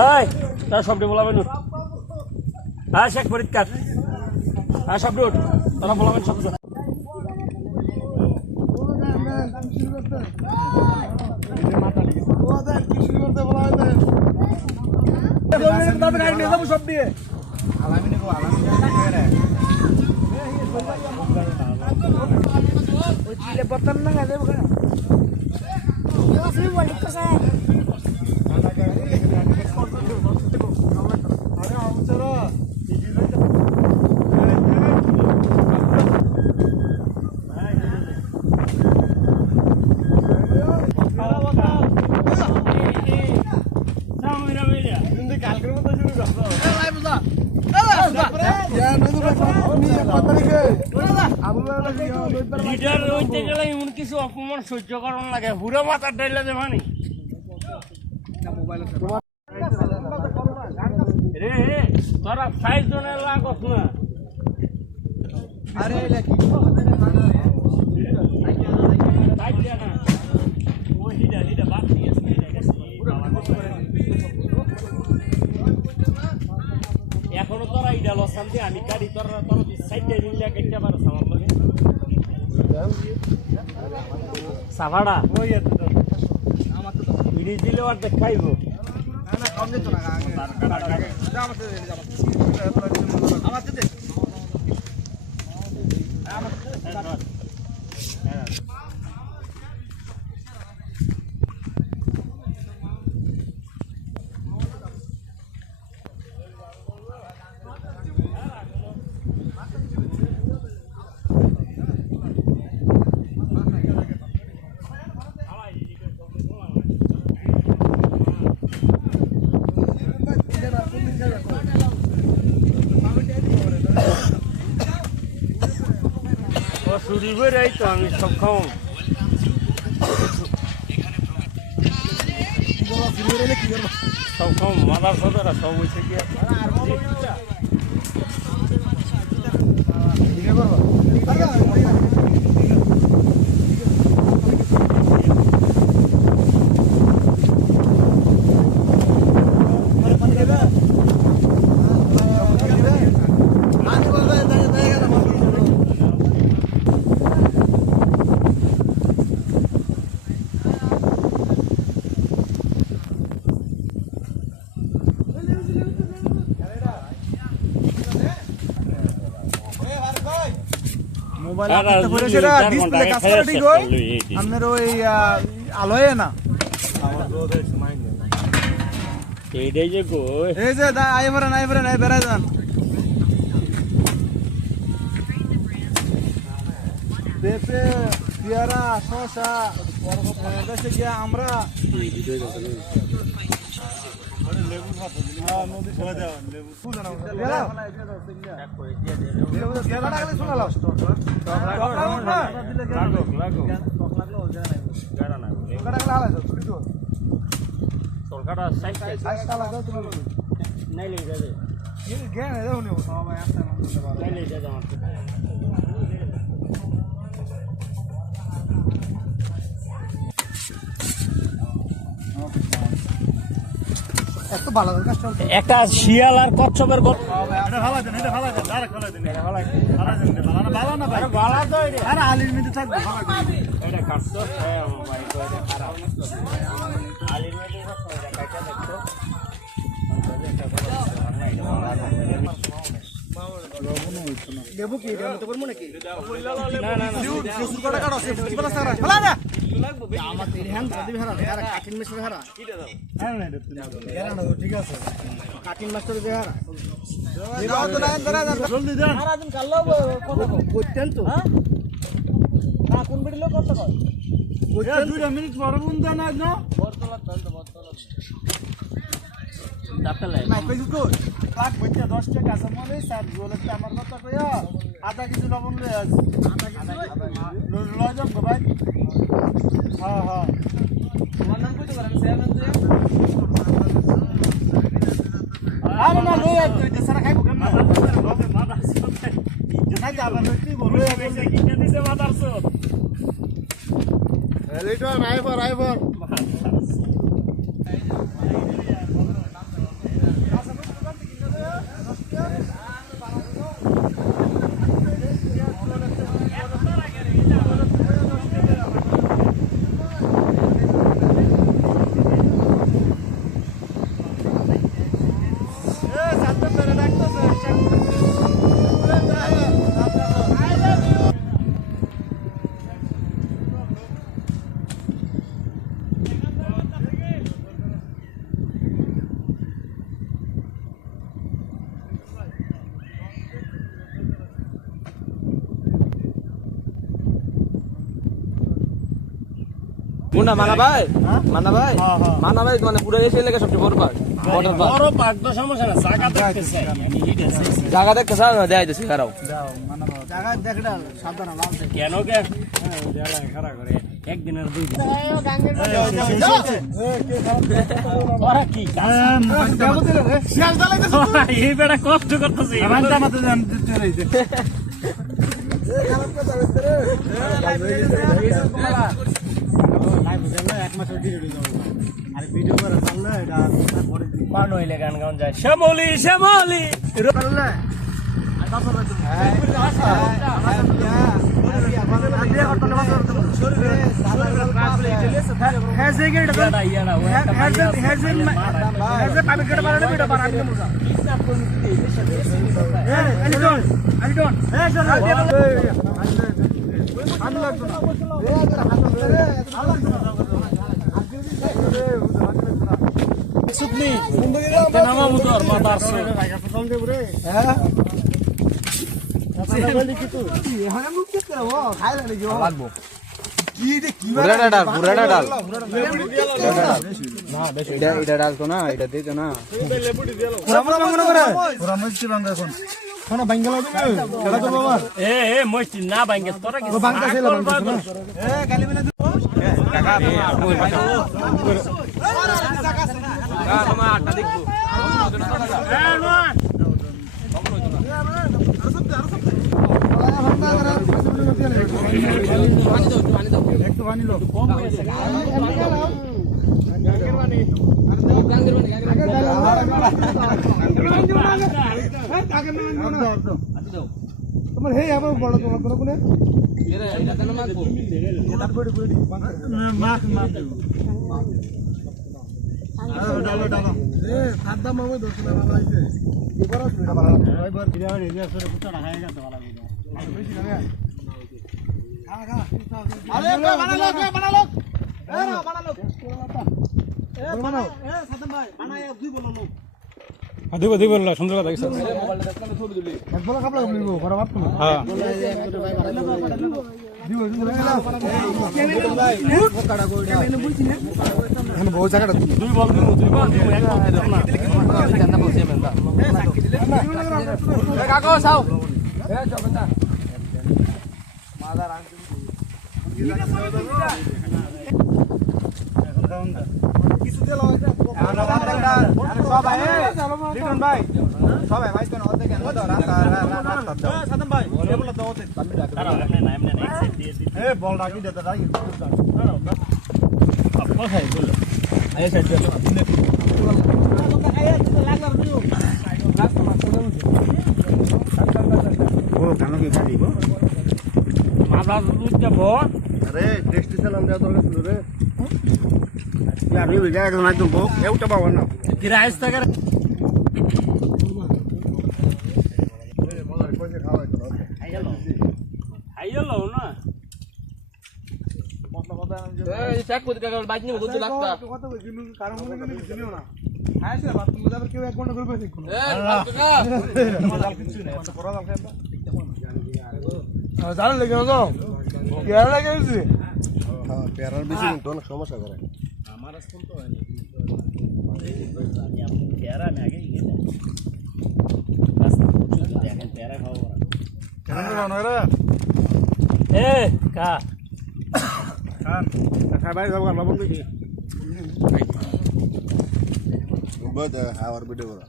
এই তার সবটি বলাবেন হ্যাঁ শেখ পরীক্ষার হ্যাঁ সবটি উঠ তারা বলাবেন সব সব দিয়ে বর্তমান না গেছে লিডার হইতে গেলে এমন কিছু অপমান সহ্য করার লাগে পুরো মাথার ডাইলা দে মানে রে তোরা 5 জনের লাগস না আরে লাকি ওই লিডার বাদ দিয়ে এখনো তোরা ইডাল অশান্তি আমি গাড়ি তোরা সাইডে নিলে কেটে পারছ আমার লগে সাভাড়া ওই আমার তো ইডি দিলে আর দেখাইবো না না কম দিত না আমার দে চুরি করে এই তো আমি সক্ষম সক্ষম মাদার সদরা সব হয়েছে কি আপনার ওই আলোয় না এইটাই যে এই যে আই ভরে নাই বেড়াই যান পেঁপে পেয়ারা শসা দেশে গিয়া আমরা সরকারটা নাই লে যাবে নাই লে যাবে আমার একটা শিয়াল আর কচ্ছপের গল্প আলির মধ্যে থাকবে আলির মধ্যে দেখতো দেবো কি তো করবো নাকি কাটিং মাস্টার হারা ঠিক আছে কাটিং মাস্টার হারা জলদি দেন করতেন তো কোন বেড়িল কত কয় 2 মিনিট পরে বুন দেন একদম বর্তলা লাখ বইটা 10 টাকা আছে মনে স্যার বলেছে আমার কথা কইয়া আধা কেজি লবণ লয়ে আছে লয় যাম গো ভাই হ্যাঁ তোমার নাম কইতে পারেন স্যার নাম তুই আরে না লয় আইতো এটা সারা খাইবো কেন মাথা নাই যাবা নতি বলো কইছে কিনে দিছে মাথার সব এলিটো আইবার কোনটা মানা ভাই হ্যাঁ? মানা ভাই হ্যাঁ, হ্যাঁ। মানা ভাই মানে পুরো এসে লেগে সবচেয়ে বড় পার্ক ওয়াটার পার্ক বড় পার্ক তো সমস্যা না জায়গা দেখতে চাই আমি এইটা চাইছি। জায়গা দেখতে চাও না দেয় দিছি কারাও যাও মানে জায়গা দেখটা সাবধান লাল দেখ কেন কে খারাপ করে একদিনের দুই দিন ওরা কি কাজ? শিয়াল চালাইতেছ এই বেটা কষ্ট করতেছে আমার জামাতে জান দিতে রইছে পান হইলে গান গান যায় শ্যামলি শ্যামলি লাগবো পুরাটা ডাল এটা ডাল তো না এটা দিত না এ মস্তি না ভাঙ্গে তোরা কি একটু পানি লো তোমার হে আবার বড় তোমার কোন কোনে ডালো ডালো এ খাদ্দা মামু দোষ না ভালো হইছে এবার এবার ফিরে আবার এরিয়া সরে কুচড়া খায় গেছে ভালো আর বেশি না খা আরে বানালো এ না বানালো এ বানাও এ সাদম ভাই বানায় দুই বানালো দুই বললো সুন্দর কথা কিছু একবার খাবলা বলিব বড় বাপ না হ্যাঁ দিব ভাই কাটা কইরা এখানে বহু জায়গাটা দুই বল এক বল না জানা বলছে মেন্দা এ কাকো সাও এ চবেন্দা মাদার আনছি কিছু দিল সবাই লিটন ভাই সবাই ভাই কোন হতে কেন দাও রাস্তা দাও সাদম ভাই বল দাও হতে এমনি এক সাইড দিয়ে দিই এ বল রাখি দে দাদা কোথায় বললো এই সাইড দিয়ে ও কানো কি গাড়ি গো মাথা দুধ যাবো আরে টেস্টি সালাম দেওয়া দরকার ছিল রে यार ये विजय का ना तुम वो एउटा बावन ना কিরাইস টাকা আইলো না এই চেক করে কাকা বাইক নিব কত লাগতা কত কিন্তু কারণ মনে করে দিছিও না আইছে বাত তুমি যাবে কেউ 1 ঘন্টা করবে ঠিক এ কাকা জাল কিছু নেই তো পড়া দাও কেন জাল লাগে না কেন লাগে দিছি হ্যাঁ পেরার বেশি কিন্তু অনেক সমস্যা করে আমার স্কুল তো হয়নি আমি পেয়ারা আমি আগে গেছি বাস দেখেন পেয়ারা খাবো কেন না রে এ কা খান খাই ভাই সব লবণ দিছি Bada, hawar beda ora.